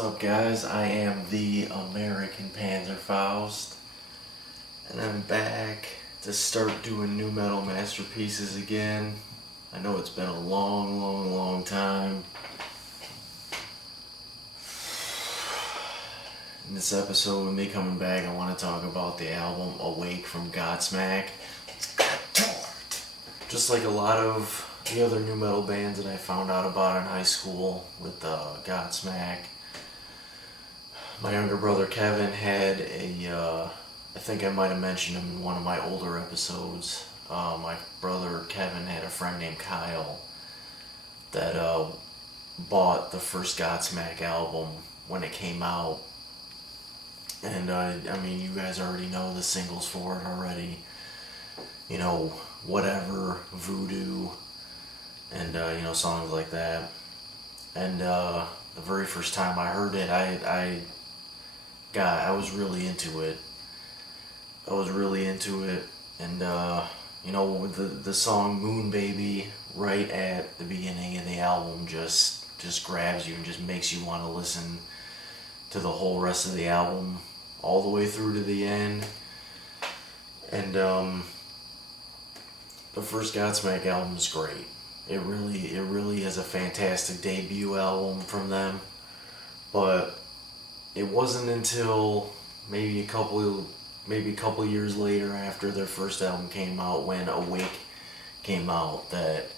up, guys? I am the American Panzerfaust, and I'm back to start doing new metal masterpieces again. I know it's been a long time. In this episode, with me coming back, I want to talk about the album Awake from Godsmack. Just like a lot of the other new metal bands that I found out about in high school with Godsmack, my younger brother Kevin had I think I might have mentioned him in one of my older episodes. My brother Kevin had a friend named Kyle that bought the first Godsmack album when it came out. And I mean, you guys already know the singles for it already. You know, Whatever, Voodoo, and songs like that. And the very first time I heard it, I was really into it. And the song Moon Baby right at the beginning of the album just grabs you and just makes you want to listen to the whole rest of the album all the way through to the end. And the first Godsmack album is great. It really is a fantastic debut album from them. But it wasn't until maybe a couple years later, after their first album came out, when Awake came out, that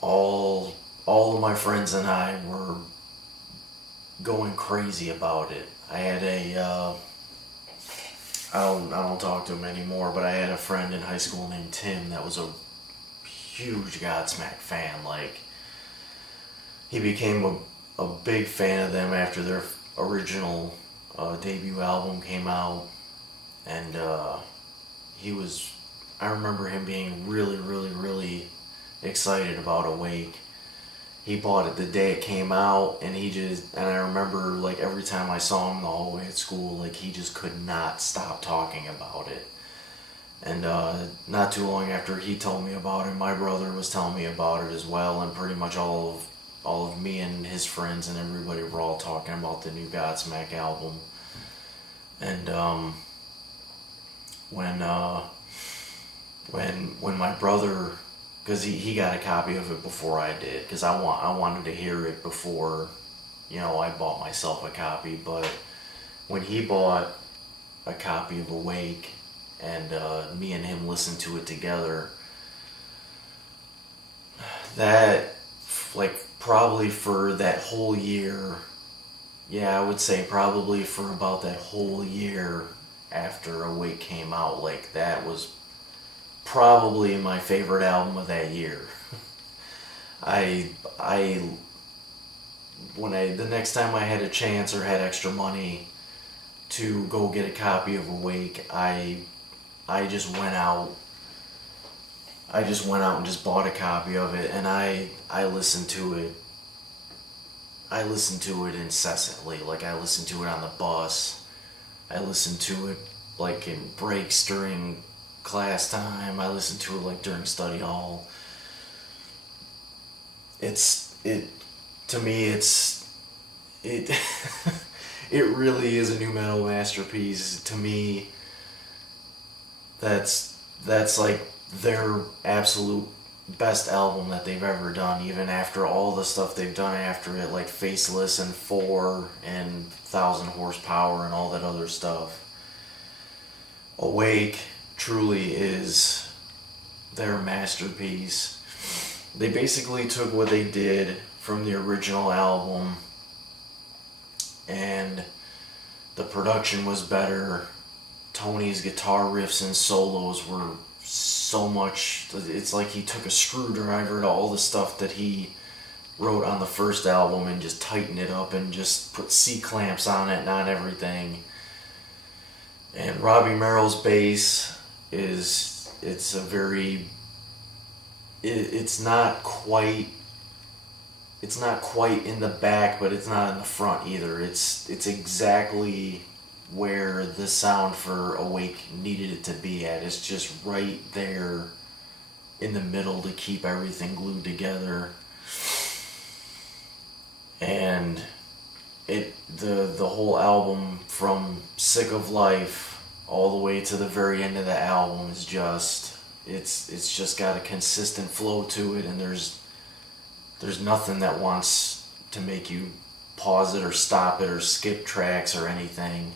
all of my friends and I were going crazy about it. I had I don't talk to him anymore, but I had a friend in high school named Tim that was a huge Godsmack fan. Like, he became a big fan of them after their original debut album came out, and I remember him being really excited about Awake. He bought it the day it came out, and I remember, like, every time I saw him in the hallway at school, like, he just could not stop talking about it. And not too long after he told me about it, my brother was telling me about it as well, and pretty much all of me and his friends and everybody were all talking about the new Godsmack album. And when my brother, because he got a copy of it before I did, because I wanted to hear it before, I bought myself a copy. But when he bought a copy of Awake, and me and him listened to it together, that, like, probably for that whole year, I would say probably for about that whole year after Awake came out, like, that was probably my favorite album of that year. The next time I had a chance or had extra money to go get a copy of Awake, I just went out and just bought a copy of it, and I listened to it. I listened to it incessantly. Like, I listened to it on the bus. I listened to it, like, in breaks during class time. I listened to it, like, during study hall. To me, it really is a new metal masterpiece. To me, that's like their absolute best album that they've ever done, even after all the stuff they've done after it, like Faceless and 4 and 1,000 Horsepower and all that other stuff. Awake truly is their masterpiece. They basically took what they did from the original album, and the production was better. Tony's guitar riffs and solos were so much, it's like he took a screwdriver to all the stuff that he wrote on the first album and just tightened it up and just put C-clamps on it and on everything. And Robbie Merrill's bass it's not quite in the back, but it's not in the front either. It's exactly where the sound for Awake needed it to be at. It's just right there in the middle to keep everything glued together. And the whole album from Sick of Life all the way to the very end of the album is just, it's just got a consistent flow to it, and there's nothing that wants to make you pause it or stop it or skip tracks or anything.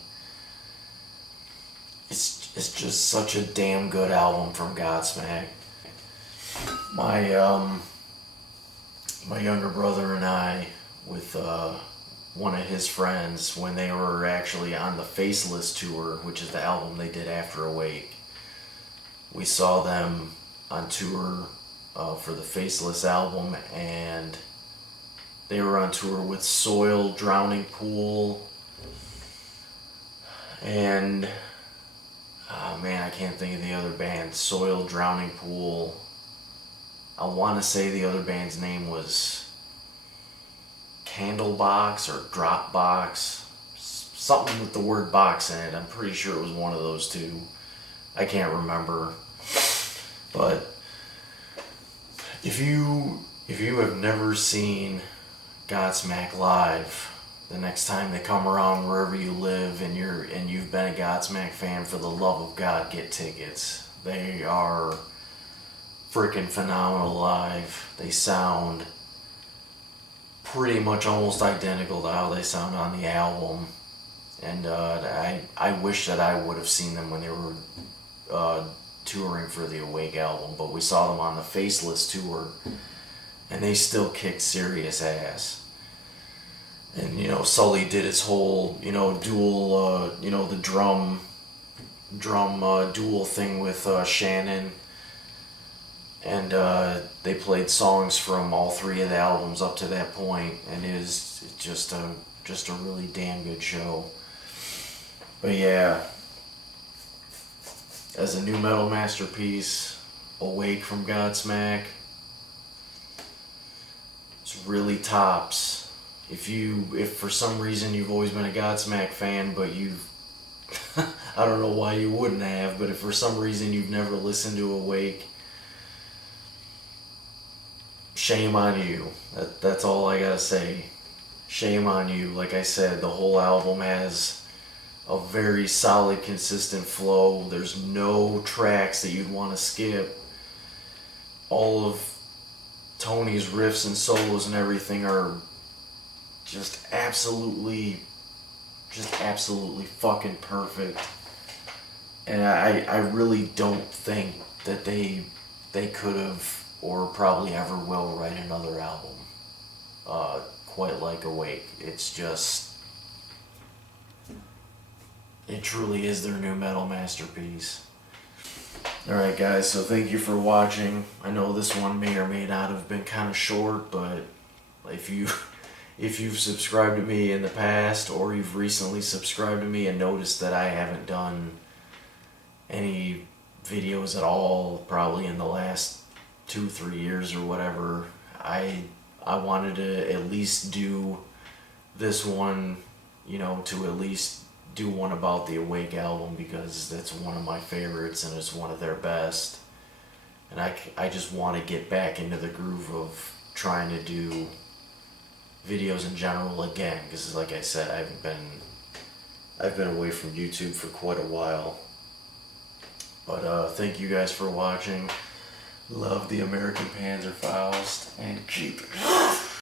It's just such a damn good album from Godsmack. My younger brother and I, with one of his friends, when they were actually on the Faceless tour, which is the album they did after Awake, we saw them on tour for the Faceless album, and they were on tour with Soil, Drowning Pool, and oh man, I can't think of the other band. Soil, Drowning Pool. I want to say the other band's name was Candlebox or Dropbox. Something with the word box in it. I'm pretty sure it was one of those two. I can't remember. But if you have never seen Godsmack live, the next time they come around wherever you live and you've been a Godsmack fan, for the love of God, get tickets. They are freaking phenomenal live. They sound pretty much almost identical to how they sound on the album, and I wish that I would have seen them when they were touring for the Awake album, but we saw them on the Faceless tour, and they still kicked serious ass. And Sully did his whole dual the drum dual thing with Shannon, and they played songs from all three of the albums up to that point, and it's just a really damn good show. But yeah, as a new metal masterpiece, Awake from Godsmack, it's really tops. If for some reason you've always been a Godsmack fan, but I don't know why you wouldn't have, but if for some reason you've never listened to Awake, shame on you. That's all I gotta say. Shame on you. Like I said, the whole album has a very solid, consistent flow. There's no tracks that you'd want to skip. All of Tony's riffs and solos and everything are just absolutely fucking perfect. And I really don't think that they could have or probably ever will write another album quite like Awake. It's just, it truly is their new metal masterpiece. Alright guys, so thank you for watching. I know this one may or may not have been kind of short, but if you've subscribed to me in the past, or you've recently subscribed to me and noticed that I haven't done any videos at all, probably in the last 2-3 years or whatever, I wanted to at least do this one, to at least do one about the Awake album, because that's one of my favorites and it's one of their best. And I just want to get back into the groove of trying to do videos in general again, because like I said, I've been away from YouTube for quite a while. But thank you guys for watching. Love the American Panzerfaust, and keep it